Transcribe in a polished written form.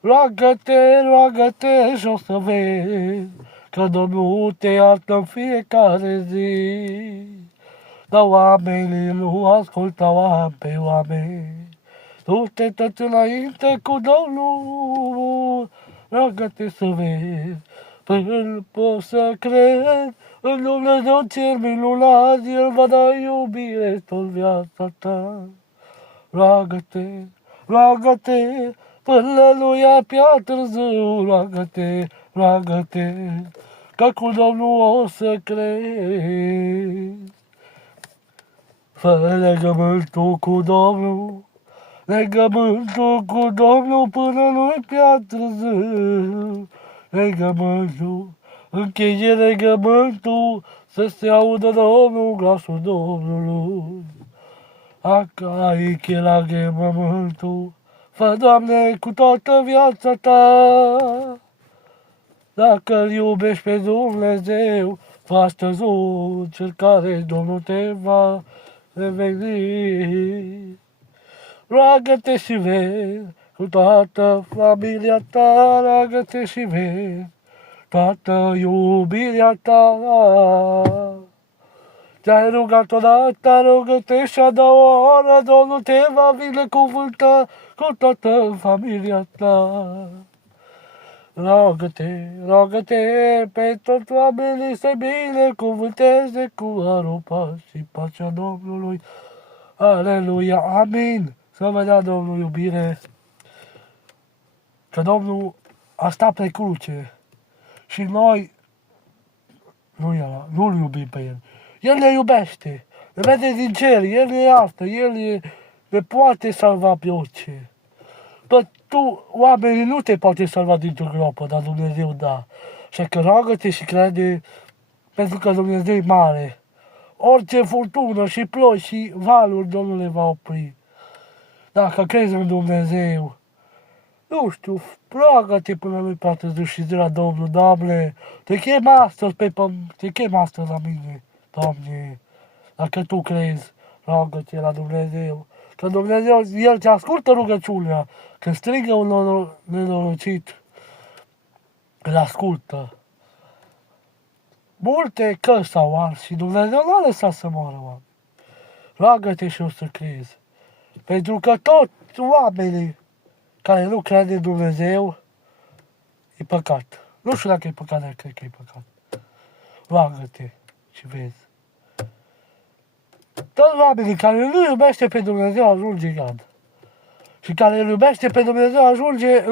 Roagă-te, roagă-te și o să vezi că Domnul te iartă în fiecare zi. Dar oamenii nu ascultă pe oameni. Tu te tăți înainte cu Domnul, roagă-te să vezi, până poți să crezi în Dumnezeu cel minunat, El va da iubire tot viața ta. Roagă-te, roagă-te, până nu ia prea târziu, roagă-te, roagă-te, că cu Domnul o să crezi. Fă legământul cu Domnul, legământul cu Domnul până nu-i prea târziu. Legământul, încheie legământul, să se audă Domnul, glasul Domnului. Acai la legământul, fă, Doamne, cu toată viața ta. Dacă-L iubești pe Dumnezeu, fă astăzi o încercare, Domnul te va reveni. Roagă-te și vezi, cu toată familia ta, roagă-te și vezi, toată iubirea ta. Te-ai rugat odată, rugă-te și a doua oră, Domnul te va binecuvânta cu toată familia ta. Roagă-te, roagă-te pe toți oamenii să binecuvânteze cu aropa și pacea Domnului. Aleluia, amin. Să vă dea Domnul iubire, că Domnul a stat pe cruce și noi nu-L iubim pe El. El ne iubește, ne vede din cer, El ne iartă, El ne poate salva pe orice. Dar tu, oamenii, nu te poate salva dintr-o groapă, dar Dumnezeu da. Așa că roagă-te și crede, pentru că Dumnezeu e mare. Orice furtună și ploi și valuri, Domnul le va opri. Dacă crezi în Dumnezeu, nu știu, roagă-te până nu-i prea târziu și zi la Domnul, Doamne, te chem astăzi te chem astăzi la mine, Doamne. Dacă tu crezi, roagă-te la Dumnezeu. Că Dumnezeu, El te ascultă rugăciunea. Când strigă un nenorocit, îl ascultă. Multe căști s-au ars și Dumnezeu nu a lăsat să moară oameni. Roagă-te și o să crezi. Pentru că toți oamenii care nu crede în Dumnezeu, e păcat. Nu știu dacă e păcat, dar cred că e păcat. Roagă-te și vezi. Toți oamenii care nu iubește pe Dumnezeu ajunge în iad. Și care îl iubește pe Dumnezeu ajunge